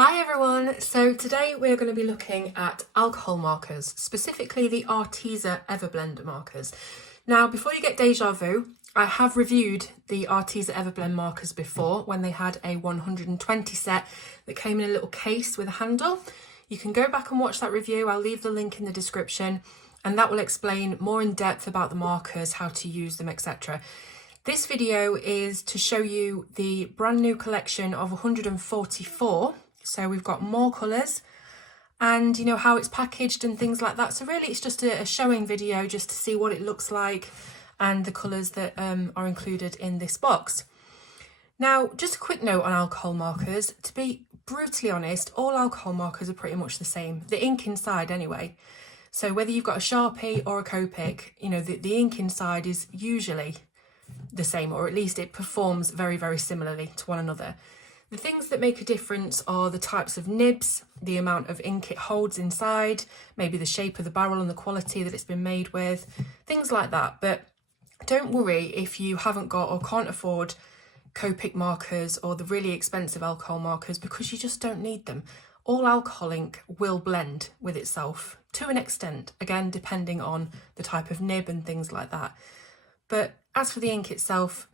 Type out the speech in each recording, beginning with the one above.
Hi everyone, so today we're going to be looking at alcohol markers, specifically the Arteza Everblend markers. Now before you get deja vu, I have reviewed the Arteza Everblend markers before when they had a 120 set that came in a little case with a handle. You can go back and watch that review, I'll leave the link in the description, and that will explain more in depth about the markers, how to use them, etc. This video is to show you the brand new collection of 144. So we've got more colours and you know how it's packaged and things like that. So really it's just a showing video just to see what it looks like and the colours that are included in this box. Now, just a quick note on alcohol markers. To be brutally honest, all alcohol markers are pretty much the same. The ink inside anyway. So whether you've got a Sharpie or a Copic, you know, the ink inside is usually the same, or at least it performs very, very similarly to one another. The things that make a difference are the types of nibs, the amount of ink it holds inside, maybe the shape of the barrel and the quality that it's been made with, things like that. But don't worry if you haven't got or can't afford Copic markers or the really expensive alcohol markers, because you just don't need them. All alcohol ink will blend with itself to an extent, again, depending on the type of nib and things like that. But as for the ink itself,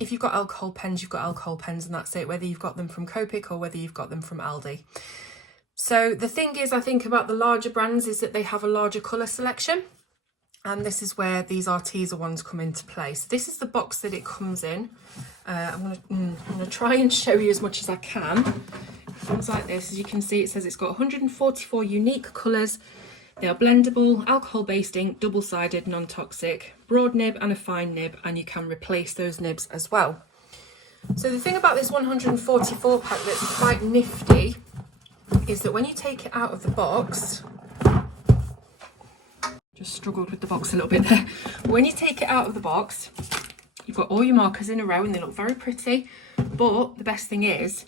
if you've got alcohol pens, you've got alcohol pens and that's it, whether you've got them from Copic or whether you've got them from Aldi. So the thing is, I think about the larger brands is that they have a larger colour selection, and this is where these Arteza ones come into play. So this is the box that it comes in. I'm gonna try and show you as much as I can. It comes like this. As you can see, it says it's got 144 unique colours. They are blendable, alcohol-based ink, double-sided, non-toxic, broad nib and a fine nib, and you can replace those nibs as well. So the thing about this 144 pack that's quite nifty is that when you take it out of the box, just struggled with the box a little bit there. When you take it out of the box, you've got all your markers in a row and they look very pretty. But the best thing is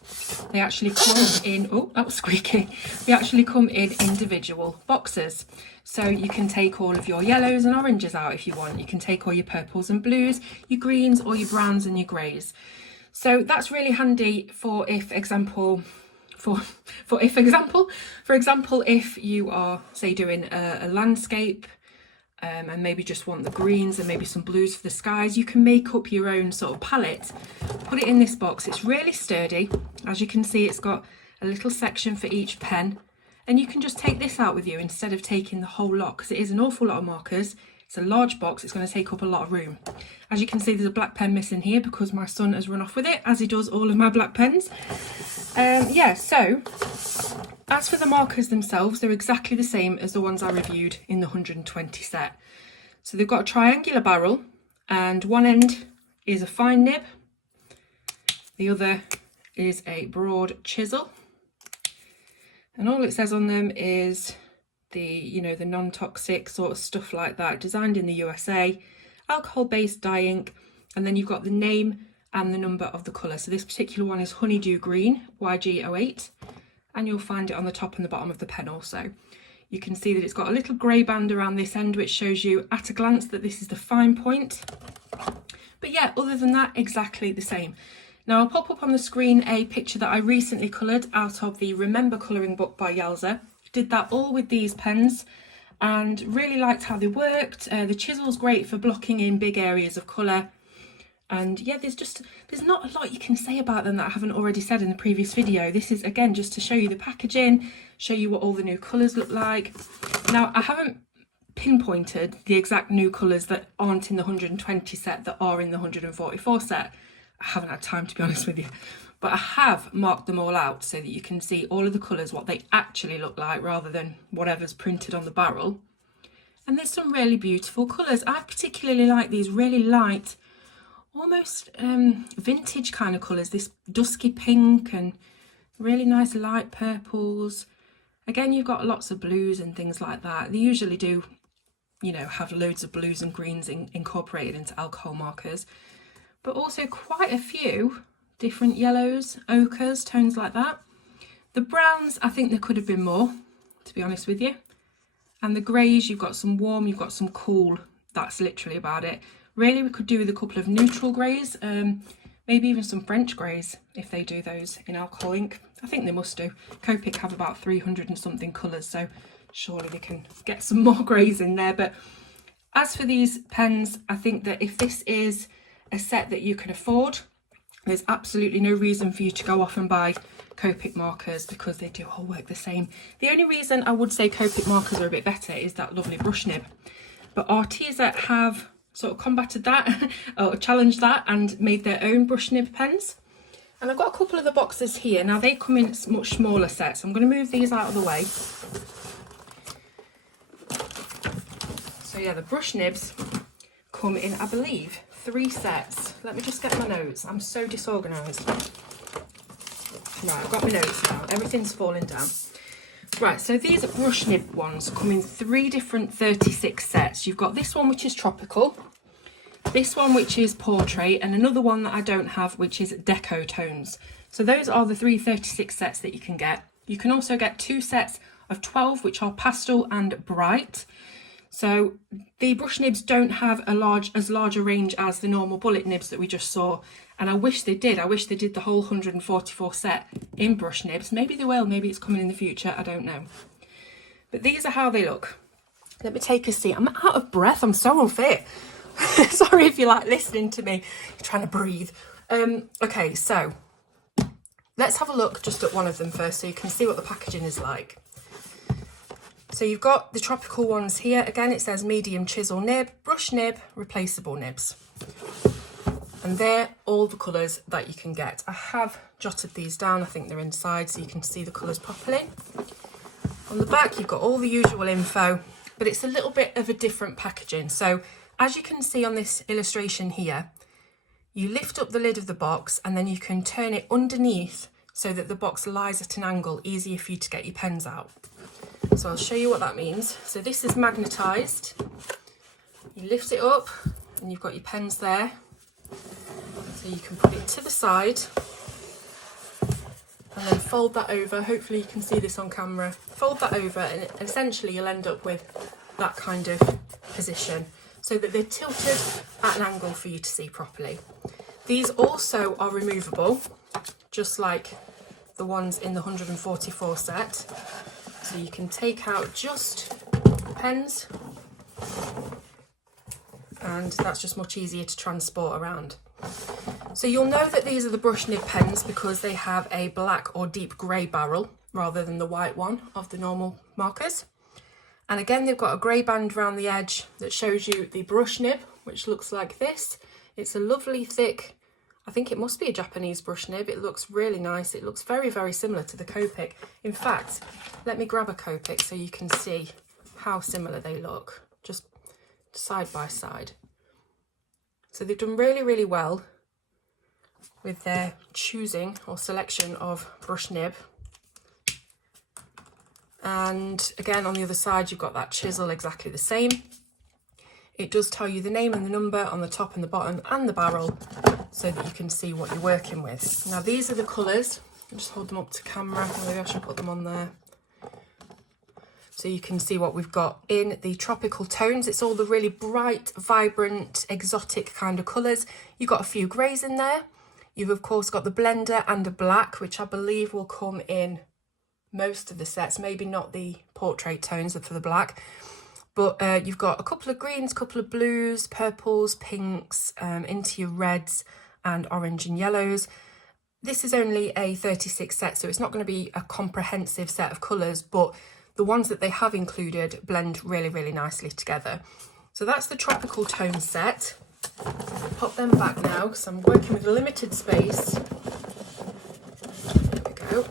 they actually come in, oh, that was squeaky. They actually come in individual boxes. So you can take all of your yellows and oranges out if you want. You can take all your purples and blues, your greens, or your browns and your greys. So that's really handy for if example, if you are, say, doing a landscape, and maybe just want the greens and maybe some blues for the skies, you can make up your own sort of palette, put it in this box. It's really sturdy. As you can see, it's got a little section for each pen, and you can just take this out with you instead of taking the whole lot, because it is an awful lot of markers. It's a large box, it's going to take up a lot of room. As you can see, there's a black pen missing here because my son has run off with it, as he does all of my black pens. Yeah, so as for the markers themselves, they're exactly the same as the ones I reviewed in the 120 set. So they've got a triangular barrel, and one end is a fine nib, the other is a broad chisel, and all it says on them is the, you know, the non-toxic sort of stuff like that, designed in the USA, alcohol-based dye ink, and then you've got the name and the number of the colour. So this particular one is Honeydew Green, YG08, and you'll find it on the top and the bottom of the pen also. You can see that it's got a little grey band around this end which shows you at a glance that this is the fine point. But yeah, other than that, exactly the same. Now I'll pop up on the screen a picture that I recently coloured out of the Remember Colouring book by Yalza. Did that all with these pens and really liked how they worked. The chisel's great for blocking in big areas of colour. And yeah, there's not a lot you can say about them that I haven't already said in the previous video. This is again just to show you the packaging, show you what all the new colours look like. Now I haven't pinpointed the exact new colours that aren't in the 120 set that are in the 144 set. I haven't had time, to be honest with you, but I have marked them all out so that you can see all of the colours, what they actually look like rather than whatever's printed on the barrel. And there's some really beautiful colours. I particularly like these really light, almost vintage kind of colours, this dusky pink and really nice light purples. Again, you've got lots of blues and things like that. They usually do, you know, have loads of blues and greens incorporated into alcohol markers, but also quite a few different yellows, ochres, tones like that. The browns, I think there could have been more, to be honest with you. And the greys, you've got some warm, you've got some cool. That's literally about it. Really, we could do with a couple of neutral greys, maybe even some French greys if they do those in alcohol ink. I think they must do. Copic have about 300 and something colours, so surely they can get some more greys in there. But as for these pens, I think that if this is a set that you can afford, there's absolutely no reason for you to go off and buy Copic markers because they do all work the same. The only reason I would say Copic markers are a bit better is that lovely brush nib. But Arteza have sort of combated that or challenged that and made their own brush nib pens. And I've got a couple of the boxes here. Now they come in much smaller sets. I'm going to move these out of the way. So yeah, the brush nibs come in, I believe, 3 sets. Let me just get my notes. I'm so disorganised. Right, I've got my notes now. Everything's falling down. Right, so these brush nib ones come in 3 different 36 sets. You've got this one, which is tropical, this one, which is portrait, and another one that I don't have, which is deco tones. So those are the 3 36 sets that you can get. You can also get 2 sets of 12, which are pastel and bright. So the brush nibs don't have as large a range as the normal bullet nibs that we just saw. And I wish they did. I wish they did the whole 144 set in brush nibs. Maybe they will. Maybe it's coming in the future. I don't know. But these are how they look. Let me take a seat. I'm out of breath. I'm so unfit. Sorry if you're like listening to me. You're trying to breathe. Okay, so let's have a look just at one of them first so you can see what the packaging is like. So you've got the tropical ones here. Again, it says medium chisel nib, brush nib, replaceable nibs. And they're all the colours that you can get. I have jotted these down. I think they're inside so you can see the colours properly. On the back, you've got all the usual info, but it's a little bit of a different packaging. So as you can see on this illustration here, you lift up the lid of the box and then you can turn it underneath so that the box lies at an angle, easier for you to get your pens out. So I'll show you what that means. So this is magnetised. You lift it up and you've got your pens there. So you can put it to the side and then fold that over. Hopefully you can see this on camera. Fold that over and essentially you'll end up with that kind of position so that they're tilted at an angle for you to see properly. These also are removable, just like the ones in the 144 set. So you can take out just the pens and that's just much easier to transport around. So you'll know that these are the brush nib pens because they have a black or deep grey barrel rather than the white one of the normal markers. And again, they've got a grey band around the edge that shows you the brush nib, which looks like this. It's a lovely thick, I think it must be a Japanese brush nib. It looks really nice. It looks very, very similar to the Copic. In fact, let me grab a Copic so you can see how similar they look, just side by side. So they've done really, really well with their choosing or selection of brush nib. And again, on the other side, you've got that chisel exactly the same. It does tell you the name and the number on the top and the bottom and the barrel so that you can see what you're working with. Now, these are the colours. I'll just hold them up to camera. Maybe I should put them on there. So you can see what we've got in the tropical tones. It's all the really bright, vibrant, exotic kind of colours. You've got a few greys in there. You've, of course, got the blender and a black, which I believe will come in most of the sets. Maybe not the portrait tones for the black. But you've got a couple of greens, a couple of blues, purples, pinks, into your reds and orange and yellows. This is only a 36 set, so it's not going to be a comprehensive set of colours, but the ones that they have included blend really, really nicely together. So that's the tropical tone set. I'll pop them back now because I'm working with a limited space. There we go.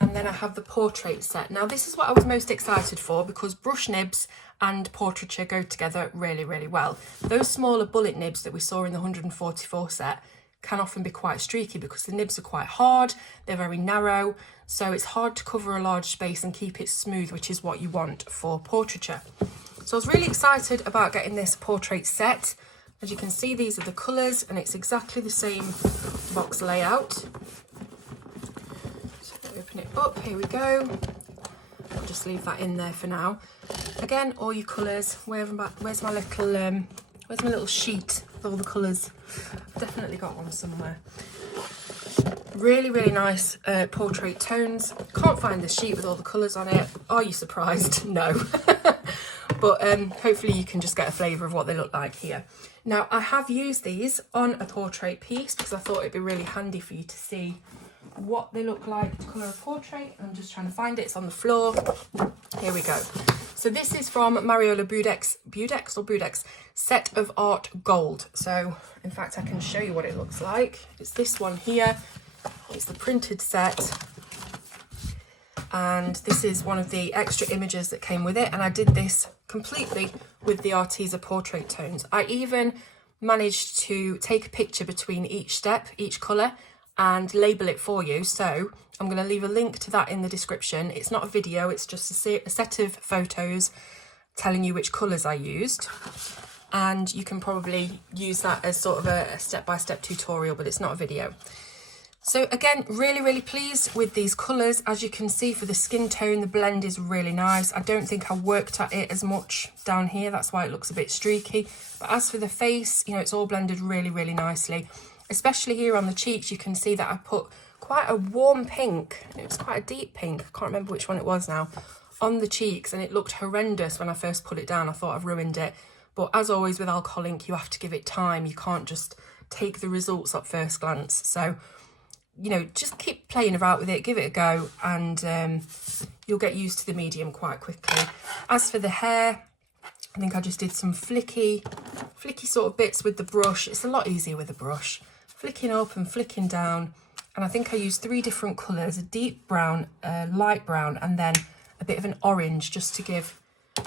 And then I have the portrait set. Now this is what I was most excited for because brush nibs and portraiture go together really, really well. Those smaller bullet nibs that we saw in the 144 set can often be quite streaky because the nibs are quite hard, they're very narrow, so it's hard to cover a large space and keep it smooth, which is what you want for portraiture. So I was really excited about getting this portrait set. As you can see, these are the colours and it's exactly the same box layout. Open it up, here we go. I'll just leave that in there for now. Again, all your colours. Where's my little sheet with all the colours. I've definitely got one somewhere. Really, really nice portrait tones. Can't find the sheet with all the colours on it. Are you surprised? No. But hopefully you can just get a flavour of what they look like here. Now, I have used these on a portrait piece because I thought it'd be really handy for you to see what they look like to colour a portrait. I'm just trying to find it. It's on the floor. Here we go. So this is from Mariola Budek's Set of Art Gold. So, in fact, I can show you what it looks like. It's this one here. It's the printed set. And this is one of the extra images that came with it. And I did this completely with the Arteza portrait tones. I even managed to take a picture between each step, each colour, and label it for you. So I'm going to leave a link to that in the description. It's not a video, it's just a set of photos telling you which colours I used. And you can probably use that as sort of a step-by-step tutorial, but it's not a video. So again, really, really pleased with these colours. As you can see, for the skin tone, the blend is really nice. I don't think I worked at it as much down here. That's why it looks a bit streaky. But as for the face, you know, it's all blended really, really nicely. Especially here on the cheeks, you can see that I put quite a warm pink. It was quite a deep pink. I can't remember which one it was now. On the cheeks, and it looked horrendous when I first put it down. I thought I've ruined it. But as always with alcohol ink, you have to give it time. You can't just take the results at first glance. So, you know, just keep playing about with it, give it a go, and you'll get used to the medium quite quickly. As for the hair, I think I just did some flicky sort of bits with the brush. It's a lot easier with a brush. Flicking up and flicking down. And I think I used 3 different colours, a deep brown, a light brown, and then a bit of an orange, just to give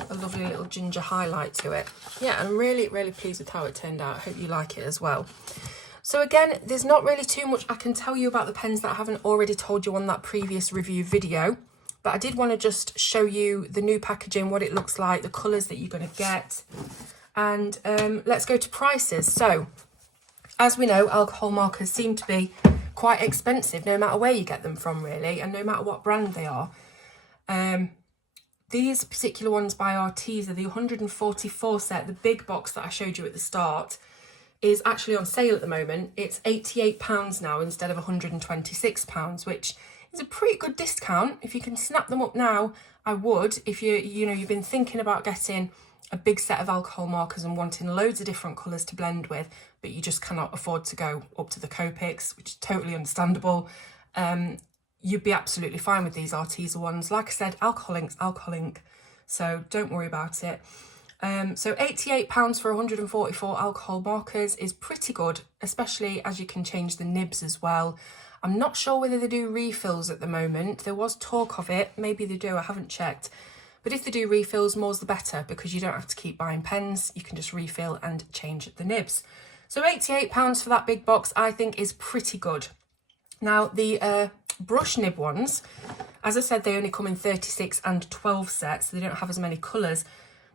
a lovely little ginger highlight to it. Yeah, I'm really, really pleased with how it turned out. I hope you like it as well. So again, there's not really too much I can tell you about the pens that I haven't already told you on that previous review video. But I did want to just show you the new packaging, what it looks like, the colours that you're going to get. And let's go to prices. So, as we know, alcohol markers seem to be quite expensive, no matter where you get them from, really, and no matter what brand they are. These particular ones by Arteza, the 144 set, the big box that I showed you at the start, is actually on sale at the moment. It's £88 now instead of £126, which is a pretty good discount. If you can snap them up now, I would. If you've been thinking about getting a big set of alcohol markers and wanting loads of different colours to blend with, but you just cannot afford to go up to the Copics, which is totally understandable. You'd be absolutely fine with these Arteza ones. Like I said, alcohol ink, so don't worry about it. So £88 for 144 alcohol markers is pretty good, especially as you can change the nibs as well. I'm not sure whether they do refills at the moment. There was talk of it. Maybe they do. I haven't checked. But if they do refills, more's the better, because you don't have to keep buying pens. You can just refill and change the nibs. So £88 for that big box, I think, is pretty good. Now, the brush nib ones, as I said, they only come in 36 and 12 sets, so they don't have as many colours.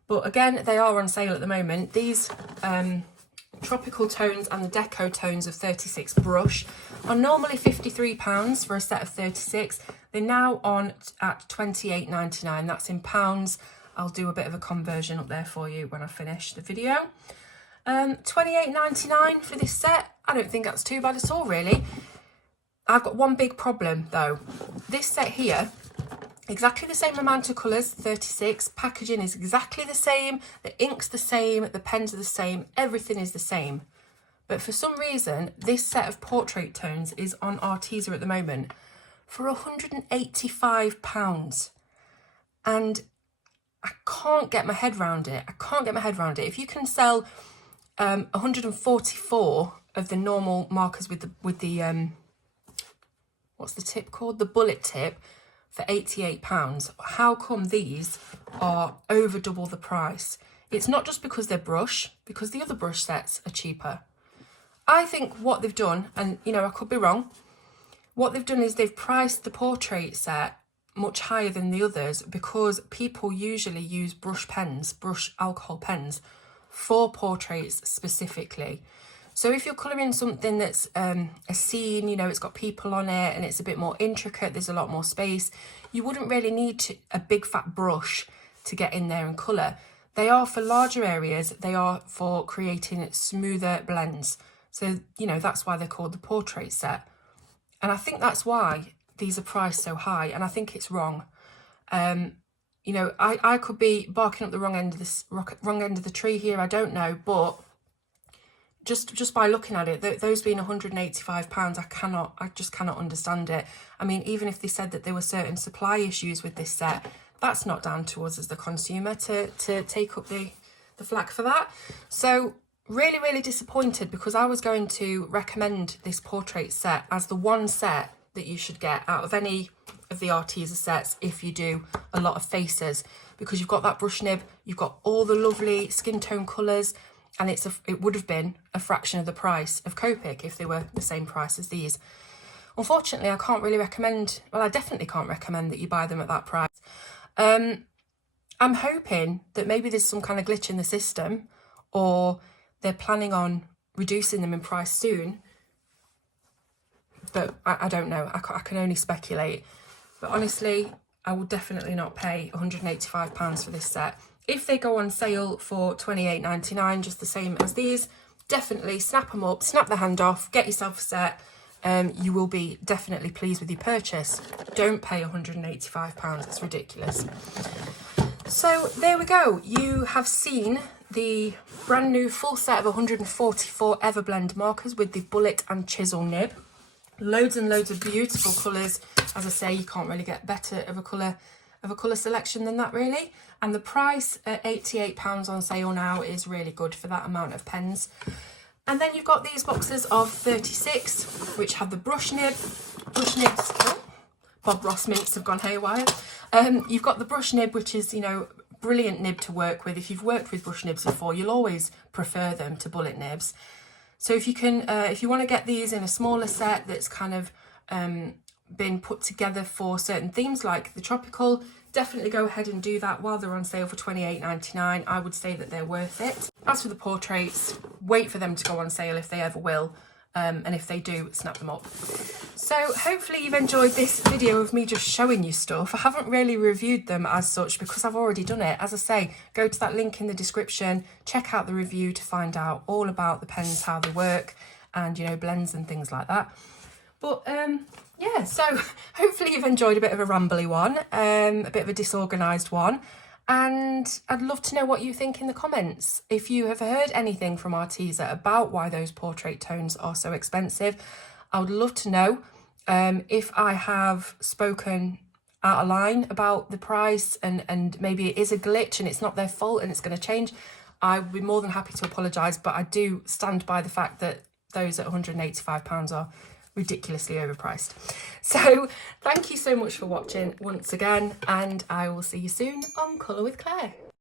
But again, they are on sale at the moment. These tropical tones and the deco tones of 36 brush are normally £53 for a set of 36. They're now on at £28.99. That's in pounds. I'll do a bit of a conversion up there for you when I finish the video. £28.99 for this set. I don't think that's too bad at all, really. I've got one big problem, though. This set here, exactly the same amount of colours, 36. Packaging is exactly the same. The ink's the same. The pens are the same. Everything is the same. But for some reason, this set of portrait tones is on Arteza at the moment for £185. And I can't get my head around it. If you can sell 144 of the normal markers with the what's the tip called? The bullet tip, for £88. How come these are over double the price? It's not just because they're brush, because the other brush sets are cheaper. I think what they've done, and I could be wrong, what they've done is they've priced the portrait set much higher than the others because people usually use brush alcohol pens for portraits specifically. So if you're colouring something that's a scene, it's got people on it and it's a bit more intricate, there's a lot more space, you wouldn't really need a big fat brush to get in there and colour. They are for larger areas. They are for creating smoother blends. So, you know, that's why they're called the portrait set. And I think that's why these are priced so high. And I think it's wrong. You know, I could be barking up the wrong end of the tree here. I don't know, but just by looking at it, those being £185, I just cannot understand it. I mean, even if they said that there were certain supply issues with this set, that's not down to us as the consumer to take up the flak for that. So really, really disappointed, because I was going to recommend this portrait set as the one set that you should get out of any of the Arteza sets if you do a lot of faces, because you've got that brush nib, you've got all the lovely skin tone colours, and it would have been a fraction of the price of Copic if they were the same price as these. Unfortunately, I can't really recommend, well, I definitely can't recommend that you buy them at that price. I'm hoping that maybe there's some kind of glitch in the system, or they're planning on reducing them in price soon. But I don't know, I can only speculate. But honestly, I will definitely not pay £185 for this set. If they go on sale for £28.99, just the same as these, definitely snap them up, snap the hand off, get yourself a set. You will be definitely pleased with your purchase. Don't pay £185, it's ridiculous. So there we go. You have seen the brand new full set of 144 Everblend markers with the bullet and chisel nib. Loads and loads of beautiful colours. As I say, you can't really get better of a colour selection than that, really. And the price at £88 on sale now is really good for that amount of pens. And then you've got these boxes of 36, which have the brush nibs. Oh, Bob Ross mints have gone haywire. You've got the brush nib, which is, you know, brilliant nib to work with. If you've worked with brush nibs before, you'll always prefer them to bullet nibs. So if you want to get these in a smaller set that's kind of been put together for certain themes like the tropical, definitely go ahead and do that while they're on sale for £28.99. I would say that they're worth it. As for the portraits, wait for them to go on sale if they ever will. And if they do, snap them up. So hopefully you've enjoyed this video of me just showing you stuff. I haven't really reviewed them as such because I've already done it. As I say, go to that link in the description, check out the review to find out all about the pens, how they work, and, you know, blends and things like that. But yeah, so hopefully you've enjoyed a bit of a rambly one, a bit of a disorganised one. And I'd love to know what you think in the comments. If you have heard anything from Arteza about why those portrait tones are so expensive, I would love to know. If I have spoken out of line about the price and maybe it is a glitch and it's not their fault and it's going to change, I would be more than happy to apologise. But I do stand by the fact that those at £185 are ridiculously overpriced. So thank you so much for watching once again, and I will see you soon on Colour with Claire.